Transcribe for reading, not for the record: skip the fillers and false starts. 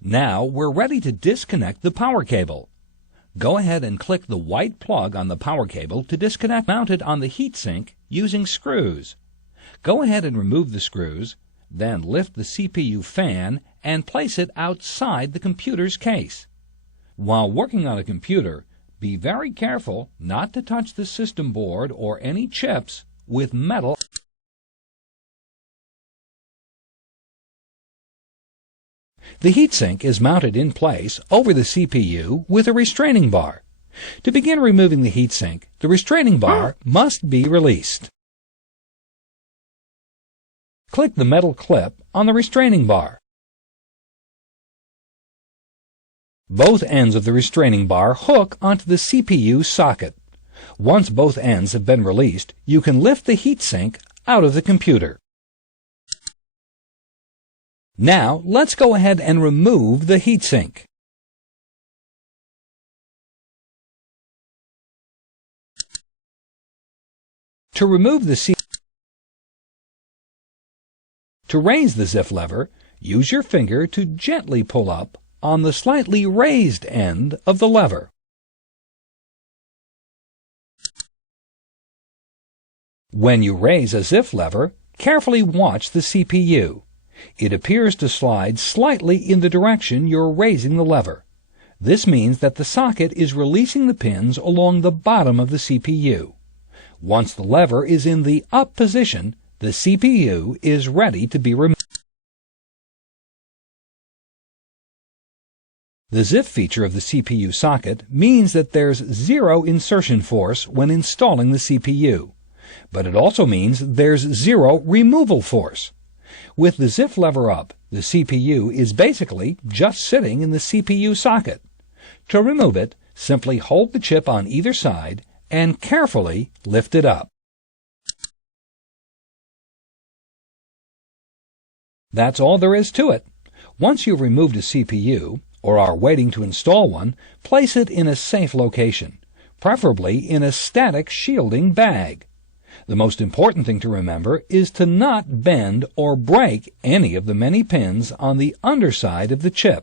Now we're ready to disconnect the power cable. Go ahead and click the white plug on the power cable to disconnect. Mount it on the heatsink using screws. Go ahead and remove the screws, then lift the CPU fan and place it outside the computer's case. While working on a computer, be very careful not to touch the system board or any chips with metal. The heatsink is mounted in place over the CPU with a restraining bar. To begin removing the heatsink, the restraining bar must be released. Click the metal clip on the restraining bar. Both ends of the restraining bar hook onto the CPU socket. Once both ends have been released, you can lift the heatsink out of the computer. Now, let's go ahead and remove the heatsink. To remove the To raise the ZIF lever, use your finger to gently pull up on the slightly raised end of the lever. When you raise a ZIF lever, carefully watch the CPU. It appears to slide slightly in the direction you're raising the lever. This means that the socket is releasing the pins along the bottom of the CPU. Once the lever is in the up position, the CPU is ready to be removed. The ZIF feature of the CPU socket means that there's zero insertion force when installing the CPU, but it also means there's zero removal force. With the ZIF lever up, the CPU is basically just sitting in the CPU socket. To remove it, simply hold the chip on either side and carefully lift it up. That's all there is to it. Once you've removed a CPU, or are waiting to install one, place it in a safe location, preferably in a static shielding bag. The most important thing to remember is to not bend or break any of the many pins on the underside of the chip.